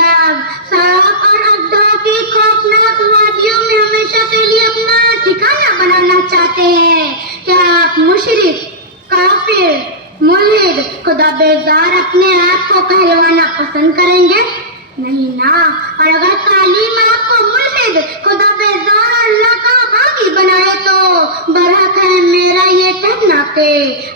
आग, सांप और अद्दों की खौफनाक वादियों में हमेशा के लिए अपना ठिकाना बनाना चाहते हैं। क्या आप मुशरिक, काफिर, मुल्हिद, खुदा बेजार अपने आप को कहलवाना पसंद करेंगे? नहीं ना। और अगर तालीम आपको मुल्हिद, खुदा बेजार, अल्लाह का बागी बनाए तो बरहक है मेरा ये कहना कि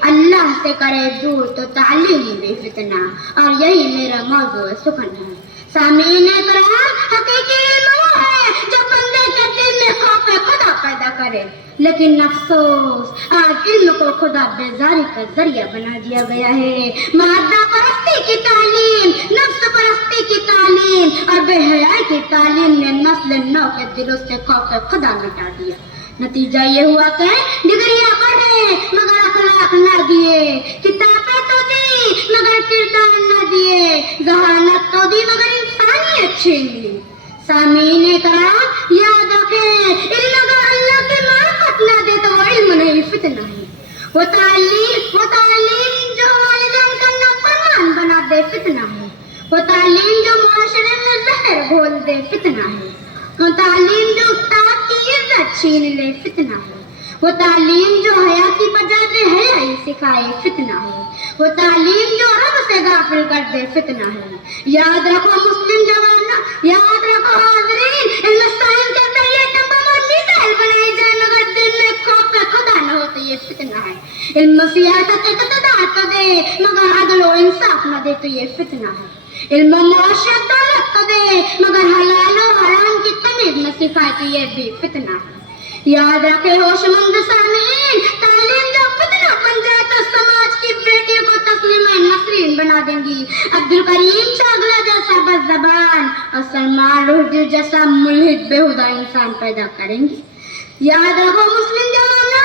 अल्लाह से करे दूर तो तालीम भी फितना, और यही मेरा मौजू सुखन है। सामीन इकराम, हकीकी इल्म वो है जो बंदे के दिल में खौफ खुदा पैदा करे, लेकिन अफसोस आज इल्म को खुदा बेजारी का जरिया बना दिया गया है। मादा परस्ती की तालीम, नफ्स परस्ती की तालीम और बेहयाई की तालीम ने नस्ल नौ के दिलों से खौफ खुदा मिटा दिया। नतीजा ये हुआ कि डिग्रियां बढ़े मगर अखलाक ना दिए, किताबें तो दी मगर किरदार ना दिए, जहानत तो दी मगर इंसानियत छीन ली। सामीन इकराम, याद रखें, इल्म अगर अल्लाह की मार्फत ना दे तो वो इल्म नहीं, फितना है। वो तालीम जो वालिदैन का नाफरमान बना दे, फितना है। वो तालीम जो मुआशरे में जहर घोल दे, फितना है। वो तालीम जो उस्ताद की इज्जत छीन ले, फितना है। वो तालीम जो हया की बजाय बेहयाई सिखाए, फितना है। वो तालीम जो रब से गाफिल कर दे, फितना है। याद रखो मुस्लिम जवाना, याद रखो हाज़रीन, इल्म साइंस के जरिए तमाम और मिसाइल बनाई जाए मगर दिल में खौफ खुदा न हो तो ये फितना है। इल्म सियासत इक़्तिदार तो दे मगर अदल और इंसाफ न दे तो ये फितना है। इल्म मुआशरत दौलत तो दे मगर हलाल और हराम की तमीज़ न सिखाए तो ये भी फितना है। याद रखे होशमंद सामीन, तालीम जो फितना बन जाए तो समाज की बेटियों को तस्लीमा नसरीन बना देंगी। अब्दुल करीम चागला जैसा बज़बान और सलमान रुश्दी जैसा मुल्हिद बेहुदा इंसान पैदा करेंगी। याद रखो मुस्लिम जवाना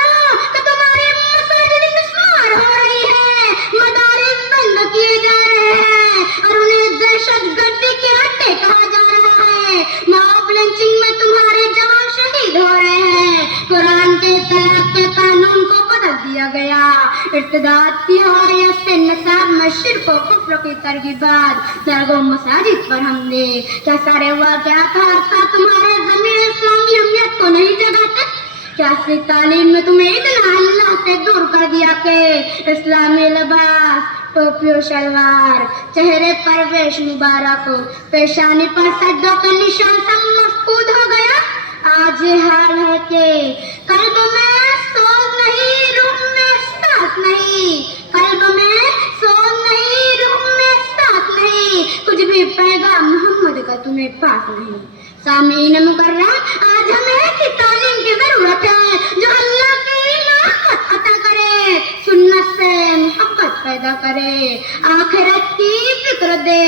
कि तुम्हारी मसाजिद मिस्मार हो रही है, मदारिस बंद किए जा रहे हैं और उन्हें दहशतगर्दी के अड्डे कहा जा रहा है। मॉब लिंचिंग में तुम्हारे जवान शहीद हो रहे हैं। कुरान के तलाक के कानून को बदल दिया गया। इर्तिदाद की हवायत से नसाब में शिर्क और कुफ्र की तरगीबात, दरगों मसाजिद पर हमले, क्या सारे वाक़यात हादसा तुम्हारे ज़मीर इस्लामी अहमियत को नहीं जगाते? क्या सिर्फ तालीम में तुम्हें इतना अल्लाह से दूर कर दिया कि इस्लामी लिबास, टोपी और शलवार, चेहरे पर वेश मुबारक, पेशानी पर सज्जों का निशान सब मफकूद हो गया? आज ये हाल है कि कल्ब में सोज नहीं, रूह में सांस नहीं, कल्ब में सोज नहीं, रूह में सांस नहीं, कुछ भी पैगाम मोहम्मद का तुम्हें पास नहीं। सामीन मुकर्रम, आज हमें की तालीम की जरूरत है जो अल्लाह की मोहब्बत अता करे, सुन्नत से मोहब्बत पैदा करे, आखिरत की फिक्र दे,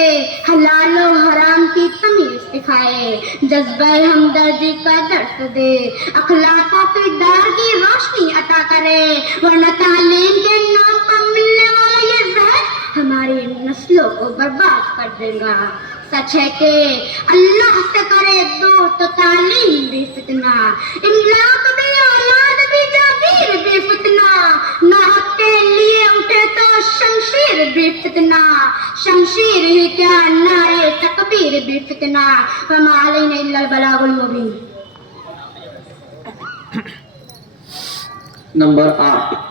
हलाल और हराम की तमीज सिखाए, जज्बा हमदर्दी का दर्स दे, अखलाकों की दार की रोशनी अता करे, वरना तालीम के नाम पर मिलने वाला ये जहर हमारी नस्लों को बर्बाद कर देगा। सच है कि अल्लाह से करे दूर तो तालीम भी फितना, इमलाक भी औलाद भी जागीर भी फितना, नाहक के लिए उठे तो शमशीर भी फितना, शमशीर ही क्या नारे तकबीर भी फितना। वमा अलैना इल्लल बलागुल मुबीन। नंबर 8